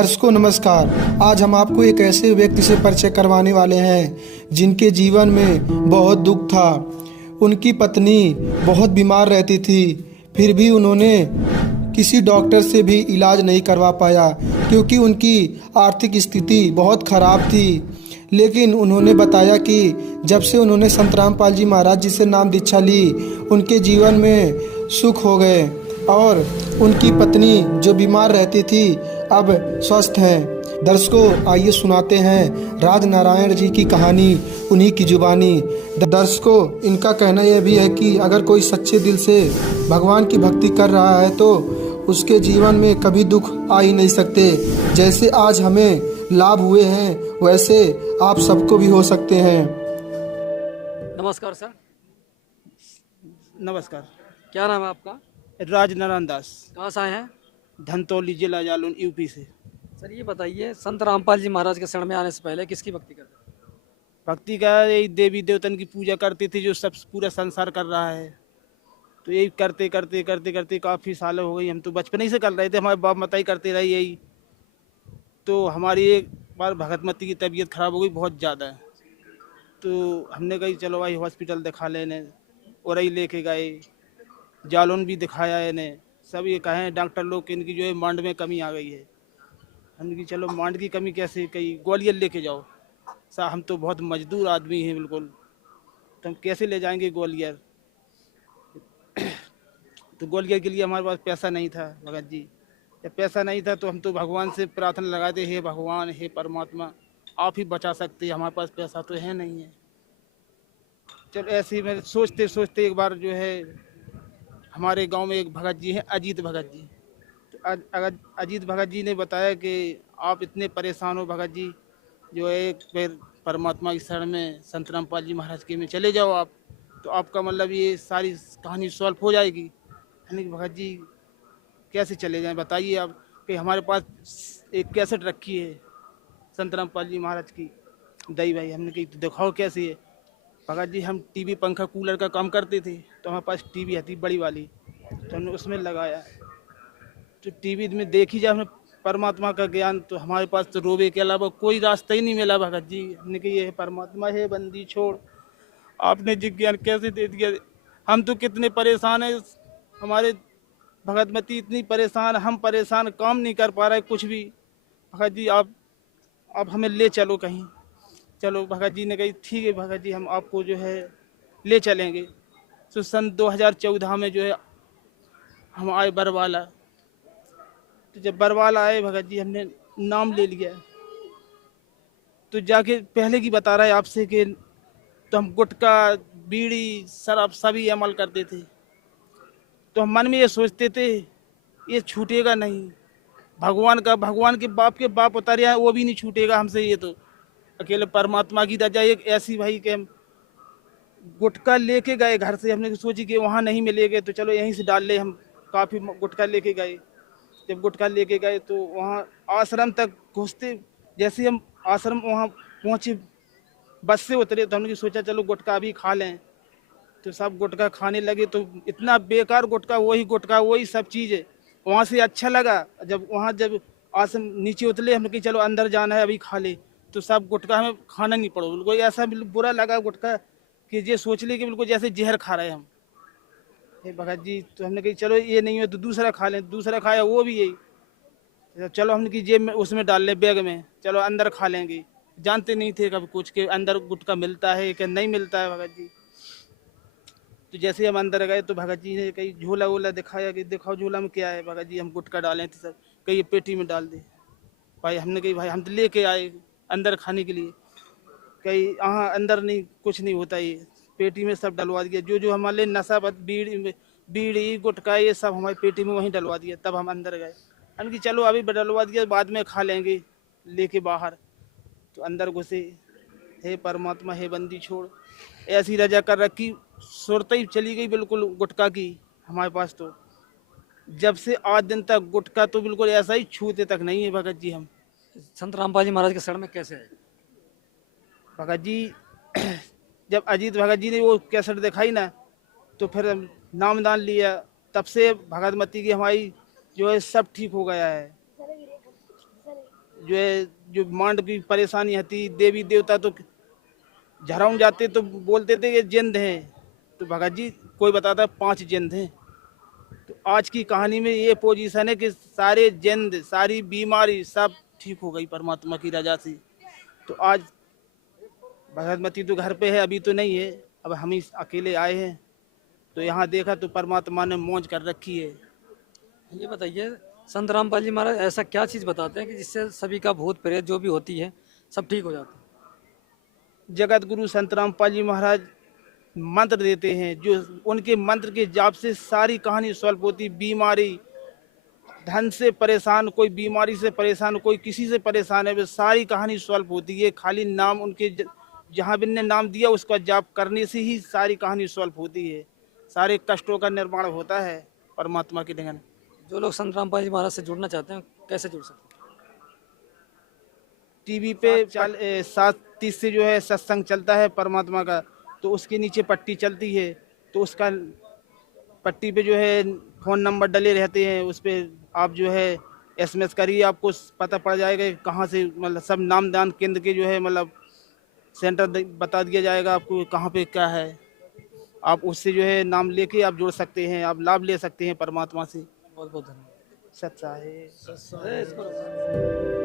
दर्शकों नमस्कार। आज हम आपको एक ऐसे व्यक्ति से परिचय करवाने वाले हैं जिनके जीवन में बहुत दुख था। उनकी पत्नी बहुत बीमार रहती थी, फिर भी उन्होंने किसी डॉक्टर से भी इलाज नहीं करवा पाया क्योंकि उनकी आर्थिक स्थिति बहुत खराब थी। लेकिन उन्होंने बताया कि जब से उन्होंने संत रामपाल जी महाराज जी से नाम दीक्षा ली, उनके जीवन में सुख हो गए और उनकी पत्नी जो बीमार रहती थी अब स्वस्थ हैं। दर्शकों आइए सुनाते हैं राज नारायण जी की कहानी उन्हीं की जुबानी। दर्शकों इनका कहना यह भी है कि अगर कोई सच्चे दिल से भगवान की भक्ति कर रहा है तो उसके जीवन में कभी दुख आ ही नहीं सकते। जैसे आज हमें लाभ हुए हैं वैसे आप सबको भी हो सकते हैं। नमस्कार सर। नमस्कार। क्या नाम है आपका? राज नारायण दास, कहाँ से आए हैं? धनतौली जिला जालौन यूपी से। सर ये बताइए, संत रामपाल जी महाराज के शरण में आने से पहले किसकी भक्ति करते थे? भक्ति का यही देवी देवतन की पूजा करते थे जो सब पूरा संसार कर रहा है। तो यही करते करते करते करते काफ़ी साल हो गई। हम तो बचपन ही से कर रहे थे, हमारे बाप माता ही करते रहे यही। तो हमारी एक बार भगतमती की तबीयत खराब हो गई बहुत ज़्यादा। तो हमने कही चलो भाई हॉस्पिटल दिखा लेने, और ही लेके गए, जालौन भी दिखाया इन्हें। सब ये कहें डॉक्टर लोग कि इनकी जो है मांड में कमी आ गई है। हमने की चलो मांड की कमी कैसे, कही ग्वालियर लेके जाओ। साहब हम तो बहुत मजदूर आदमी हैं बिल्कुल, तो हम कैसे ले जाएंगे ग्वालियर। तो ग्वालियर के लिए हमारे पास पैसा नहीं था भगत जी। जब पैसा नहीं था तो हम तो भगवान से प्रार्थना लगाते, हे भगवान हे परमात्मा आप ही बचा सकते हैं, हमारे पास पैसा तो है नहीं है। चल ऐसे ही मैं सोचते सोचते एक बार जो है हमारे गांव में एक भगत जी हैं, अजीत भगत जी। तो अगर अजीत भगत जी ने बताया कि आप इतने परेशान हो भगत जी, जो है एक फिर परमात्मा की शरण में संत रामपाल जी महाराज के में चले जाओ आप, तो आपका मतलब ये सारी कहानी सॉल्व हो जाएगी। यानी कि भगत जी कैसे चले जाएं बताइए आप, कि हमारे पास एक कैसेट रखी है संत रामपाल जी महाराज की, दई भाई हमने कही तो दिखाओ कैसी है। भगत जी हम टीवी पंखा कूलर का काम करते थे, तो हमारे पास टीवी थी बड़ी वाली, तो हमने उसमें लगाया। तो टीवी में देखी जाए हमें परमात्मा का ज्ञान, तो हमारे पास तो रोवे के अलावा कोई रास्ता ही नहीं मिला भगत जी। हमने कही ये परमात्मा है बंदी छोड़, आपने जी ज्ञान कैसे दे दिया। हम तो कितने परेशान हैं, हमारे भगतमती इतनी परेशान, हम परेशान, काम नहीं कर पा रहे कुछ भी। भगत जी आप हमें ले चलो कहीं। चलो भगत जी ने कही ठीक है भगत जी हम आपको जो है ले चलेंगे। तो सन 2014 में जो है हम आए बरवाला। तो जब बरवाला आए भगत जी हमने नाम ले लिया। तो जाके पहले की बता रहा है आपसे कि तो हम गुटखा बीड़ी शराब सभी अमल करते थे। तो हम मन में ये सोचते थे ये छूटेगा नहीं, भगवान के बाप उतारे हैं वो भी नहीं छूटेगा हमसे। ये तो अकेले परमात्मा की रजा एक ऐसी भाई कि हम गुटखा लेके गए घर से, हमने सोची कि वहाँ नहीं मिलेगा तो चलो यहीं से डाल ले। हम काफ़ी गुटखा लेके गए। जब गुटखा लेके गए तो वहाँ आश्रम तक घुसते, जैसे हम आश्रम वहाँ पहुँचे, बस से उतरे तो हमने सोचा चलो गुटखा अभी खा लें। तो सब गुटखा खाने लगे, तो इतना बेकार गुटखा, वही सब चीज़ है। वहाँ से अच्छा लगा, जब आश्रम नीचे उतरे हमने कही चलो अंदर जाना है अभी खा ले, तो सब गुटखा हमें खाना नहीं पड़ा। बिल्कुल ऐसा बुरा लगा गुटखा कि ये सोच ले कि बिल्कुल जैसे जहर खा रहे हैं हम। हे भगत जी तो हमने कही चलो ये नहीं है तो दूसरा खा लें। दूसरा खाया वो भी यही। तो चलो हमने की जेब में उसमें डाल लें बैग में, चलो अंदर खा लेंगे। जानते नहीं थे कभी कुछ के अंदर गुटखा मिलता है कि नहीं मिलता है भगत जी। तो जैसे हम अंदर गए तो भगत जी ने कहीं झोला वोला दिखाया कि दिखाओ झोला में क्या है। भगत जी हम गुटखा डाले थे सब, कहीं पेटी में डाल दे। भाई हमने कही भाई हम तो लेके आए अंदर खाने के लिए, कहीं हाँ अंदर नहीं कुछ नहीं होता, ये पेटी में सब डलवा दिया। जो जो हमारे नशा बीड़ी गुटखा ये सब हमारी पेटी में वहीं डलवा दिया। तब हम अंदर गए, हमने कि चलो अभी डलवा दिया बाद में खा लेंगे लेके बाहर। तो अंदर घुसे, हे परमात्मा हे बंदी छोड़, ऐसी रजा कर रखी, सुरत ही चली गई बिल्कुल गुटखा की हमारे पास। तो जब से आज दिन तक गुटखा तो बिल्कुल ऐसा ही छूते तक नहीं है भगत जी हम। संत रामपाल जी महाराज के शरण में कैसे आए? भगत जी जब अजीत भगत जी ने वो कैसेट दिखाई ना, तो फिर हम नामदान लिया। तब से भगतमती की हमारी जो है सब ठीक हो गया है। जो है जो मांड की परेशानी होती, देवी देवता तो झराउन जाते तो बोलते थे ये जिंद हैं, तो भगत जी कोई बताता है 5 जिंद हैं। तो आज की कहानी में ये पोजीशन है कि सारे जिंद, सारी बीमारी सब ठीक हो गई परमात्मा की रजा से। तो आज भगतमती तो घर पे है, अभी तो नहीं है, अब हम ही अकेले आए हैं। तो यहाँ देखा तो परमात्मा ने मौज कर रखी है। ये बताइए, संत रामपाल जी महाराज ऐसा क्या चीज़ बताते हैं कि जिससे सभी का भूत प्रेत जो भी होती है सब ठीक हो जाता है? जगत गुरु संत रामपाल जी महाराज मंत्र देते हैं, जो उनके मंत्र के जाप से सारी कहानी सॉल्व होती। बीमारी, धन से परेशान, कोई बीमारी से परेशान, कोई किसी से परेशान है, वो सारी कहानी सॉल्व होती है। खाली नाम उनके जहाँ भी ने नाम दिया उसका जाप करने से ही सारी कहानी सॉल्व होती है, सारे कष्टों का निर्माण होता है परमात्मा की लगन। जो लोग संत रामपाल जी महाराज से जुड़ना चाहते हैं कैसे जुड़ सकते हैं? टीवी पे 7:30 से जो है सत्संग चलता है परमात्मा का, तो उसके नीचे पट्टी चलती है, तो उसका पट्टी पे जो है फ़ोन नंबर डले रहते हैं, उस पे आप जो है एसएमएस करिए, आपको पता पड़ जाएगा कि कहाँ से, मतलब सब नामदान केंद्र के जो है मतलब सेंटर बता दिया जाएगा आपको कहाँ पे क्या है। आप उससे जो है नाम लेके आप जुड़ सकते हैं, आप लाभ ले सकते हैं परमात्मा से। बहुत बहुत धन्यवाद। सच्चा है। इसको